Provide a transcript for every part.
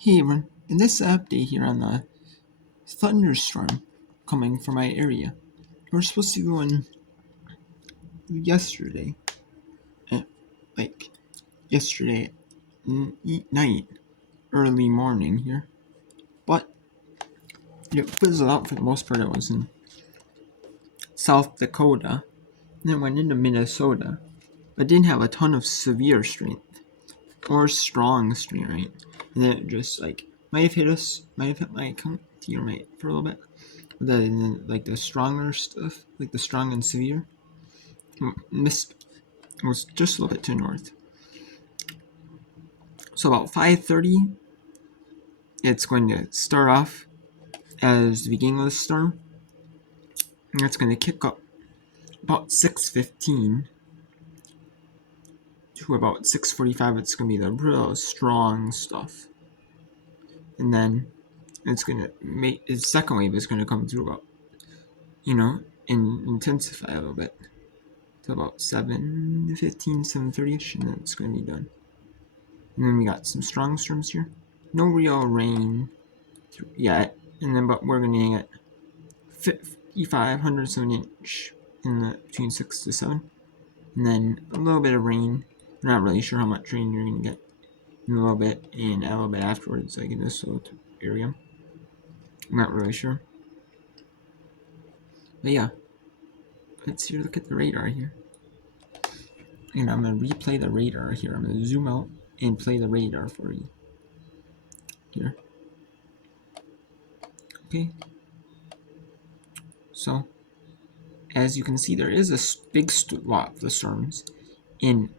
Hey everyone, in this update here on the thunderstorm coming from my area, we're supposed to go in yesterday, at, like yesterday night, early morning here, but it fizzled out for the most part. It was in South Dakota, and then went into Minnesota, but didn't have a ton of severe strength or strong strength, right? And then it just might have hit us, might have hit my county or my for a little bit. The stronger stuff, like the strong and severe, was just a little bit to the north. So about 5:30, it's going to start off as the beginning of the storm, and it's going to kick up about 6:15 to about 6:45. It's going to be the real strong stuff, and then it's going to make its second wave is going to come through about, and intensify a little bit to about 7:15, 7:30ish, and then it's going to be done. And then we got some strong storms here. No real rain yet, and then but we're gonna get 5,500 of an inch in the between 6 to 7, and then a little bit of rain. We're not really sure how much rain you're gonna get in a little bit and a little bit afterwards, like in this little area. I'm not really sure, but yeah, let's look at the radar here, and I'm gonna replay the radar here. I'm gonna zoom out and play the radar for you here. Okay, so as you can see, there is a big lot of the storms in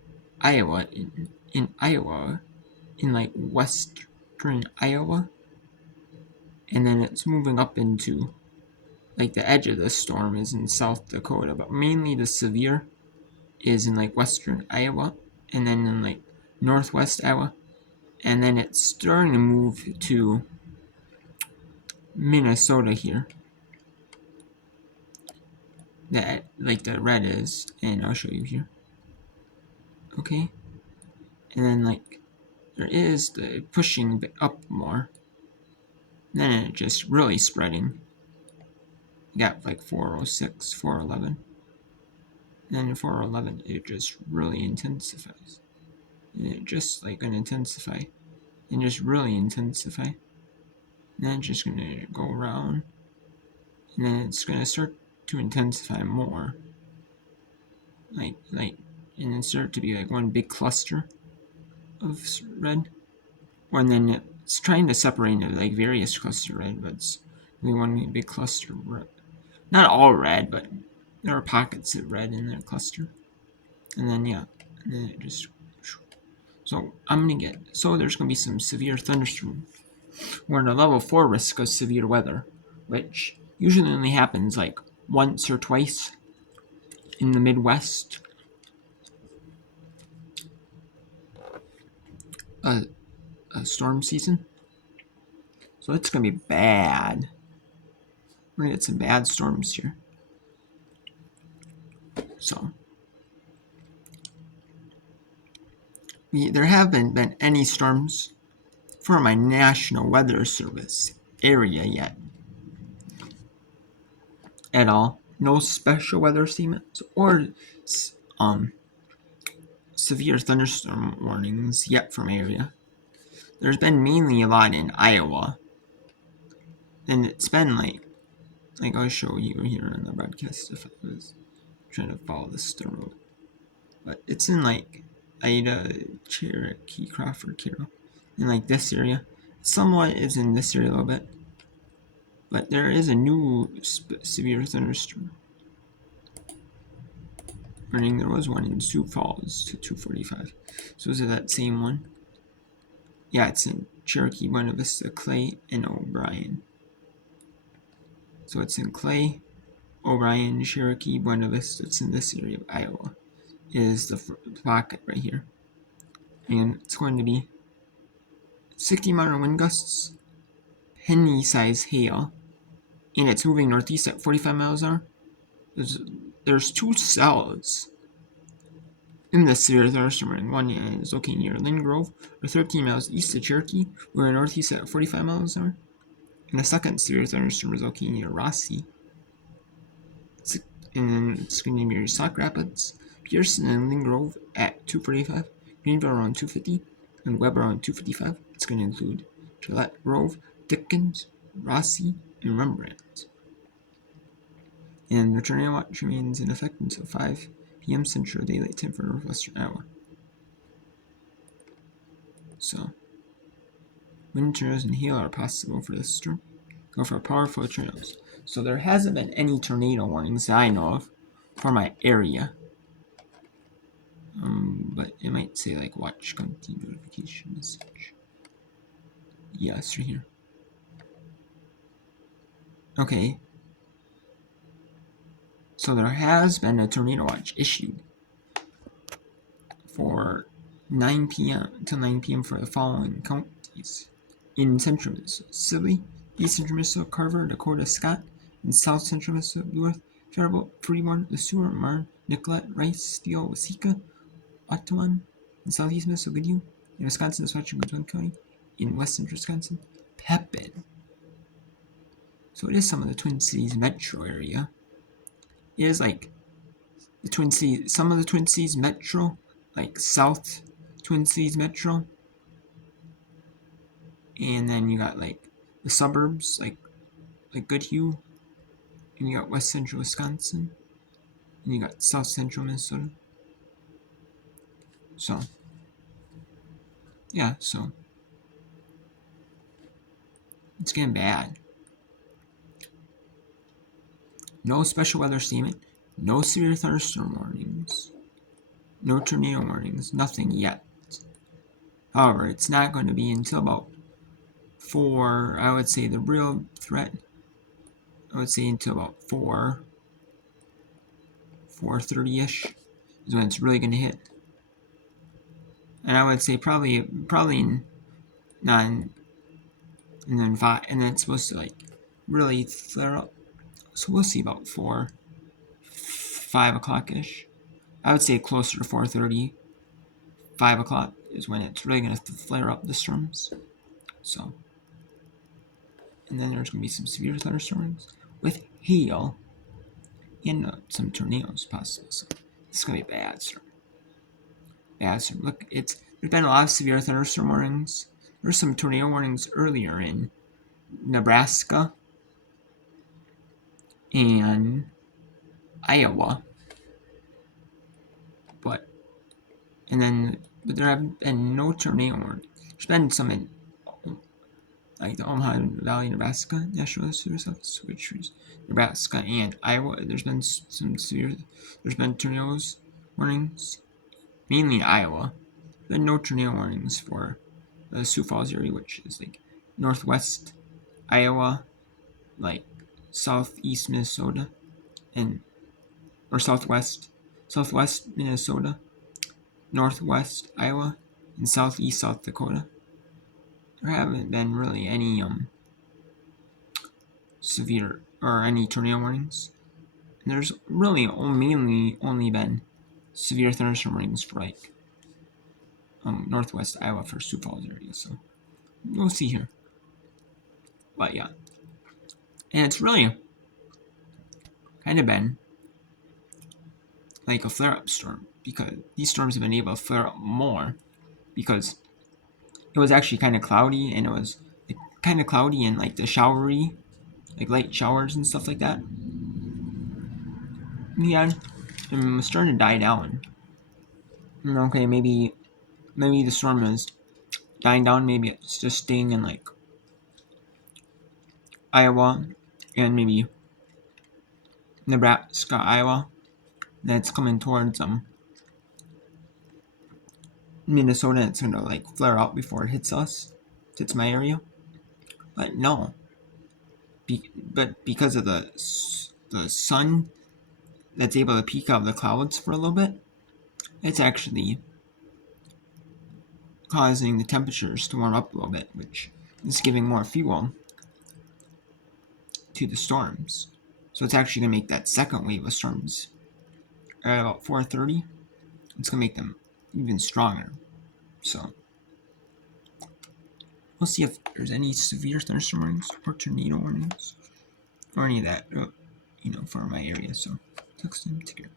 Iowa, in Iowa, in like western Iowa, and then it's moving up into like the edge of the storm is in South Dakota, but mainly the severe is in like western Iowa, and then in like northwest Iowa, and then it's starting to move to Minnesota here. That like the red is, and I'll show you here. Okay, and then like there is the pushing up more, then it just really spreading. You got like 406, 411, and then 411 it just really intensifies, and it just like gonna intensify and just really intensify, and then it's just gonna go around, and then it's gonna start to intensify more, like and then start to be like one big cluster of red, and then it's trying to separate into like various cluster red, but it's really one big cluster red. Not all red, but there are pockets of red in their cluster, and then and then it just. So there's gonna be some severe thunderstorm. We're in a level 4 risk of severe weather, which usually only happens like once or twice in the Midwest. A storm season. So it's gonna be bad. We're gonna get some bad storms here. So there haven't been any storms for my National Weather Service area yet at all. No special weather statements or severe thunderstorm warnings yet from area. There's been mainly a lot in Iowa, and it's been like I'll show you here on the broadcast if I was trying to follow the storm, but it's in like Ida, Cherokee, Crawford, Carroll, in like this area. Somewhat is in this area a little bit, but there is a new severe thunderstorm warning. There was one in Sioux Falls to 245. So is it that same one? Yeah, it's in Cherokee, Buena Vista, Clay, and O'Brien. So it's in Clay, O'Brien, Cherokee, Buena Vista. It's in this area of Iowa. Is the pocket right here, and it's going to be 60-mile wind gusts, penny-size hail, and it's moving northeast at 45 miles an hour. There's 2 cells In the severe thunderstorm, one is located near Lynn Grove, or 13 miles east of Cherokee, we're northeast at 45 miles an hour. And the second severe thunderstorm is located near Rossi, and it's going to be near Sauk Rapids, Pearson, and Lynn Grove at 245, Greenville around 250, and Webb around 255. It's going to include Gillette Grove, Dickens, Rossi, and Rembrandt. And the tornado watch remains in effect until 5 p.m. Central Daylight Time for northwestern Iowa. So, wind tornadoes and hail are possible for this storm. Go for powerful tornadoes. So there hasn't been any tornado warnings that I know of for my area. But it might say like watch continue notification message. Yes, right here. Okay. So there has been a tornado watch issued for 9 p.m. until 9 p.m. for the following counties: in central Minnesota, east central Minnesota, Carver, Dakota, Scott, in south central Minnesota, Blue Earth, Faribault, Fremont, LeSueur, Marne, Nicollet, Rice, Steele, Waseca, Ottawan, in southeast Minnesota, Goodhue, in Wisconsin, Saskatchewan, Glenn County, in west central Wisconsin, Pepin. So it is some of the Twin Cities metro area. It is like the Twin Cities, some of the Twin Cities metro, like South Twin Cities metro, and then you got like the suburbs, like Goodhue, and you got west central Wisconsin, and you got south central Minnesota. So yeah, so it's getting bad. No special weather statement, no severe thunderstorm warnings, no tornado warnings, nothing yet. However, it's not going to be until about 4, I would say the real threat, I would say until about 4:30ish is when it's really going to hit. And I would say probably in 9, and then 5, and then it's supposed to like really flare up. So we'll see about 5 o'clock-ish. I would say closer to 4:30, 5 o'clock is when it's really going to flare up the storms. So, and then there's going to be some severe thunderstorms with hail and some tornadoes possible. So it's going to be a bad storm. Bad storm. Look, there's been a lot of severe thunderstorm warnings. There's some tornado warnings earlier in Nebraska and Iowa. But there have been no tornado warnings. There's been some in like the Omaha Valley, Nebraska National Reserve Office, which is Nebraska and Iowa. There's been tornadoes warnings, mainly in Iowa. There's been no tornado warnings for the Sioux Falls area, which is like northwest Iowa, like southeast Minnesota, or southwest Minnesota, northwest Iowa, and southeast South Dakota. There haven't been really any severe or any tornado warnings. And there's really only been severe thunderstorm warnings for like northwest Iowa for Sioux Falls area. So we'll see here. But yeah, and it's really kind of been like a flare-up storm, because these storms have been able to flare up more because it was actually kind of cloudy, and it was like, kind of cloudy and like the showery, like light showers and stuff like that. Yeah, and it was starting to die down. Okay, maybe the storm is dying down. Maybe it's just staying in like Iowa and maybe Nebraska, Iowa. Then it's coming towards Minnesota. It's gonna like flare out before it hits us. Hits my area. But no. But because of the sun that's able to peek out of the clouds for a little bit, it's actually causing the temperatures to warm up a little bit, which is giving more fuel to the storms. So it's actually going to make that second wave of storms at about 4:30 it's gonna make them even stronger. So we'll see if there's any severe thunderstorm warnings or tornado warnings or any of that, for my area. So, text them together.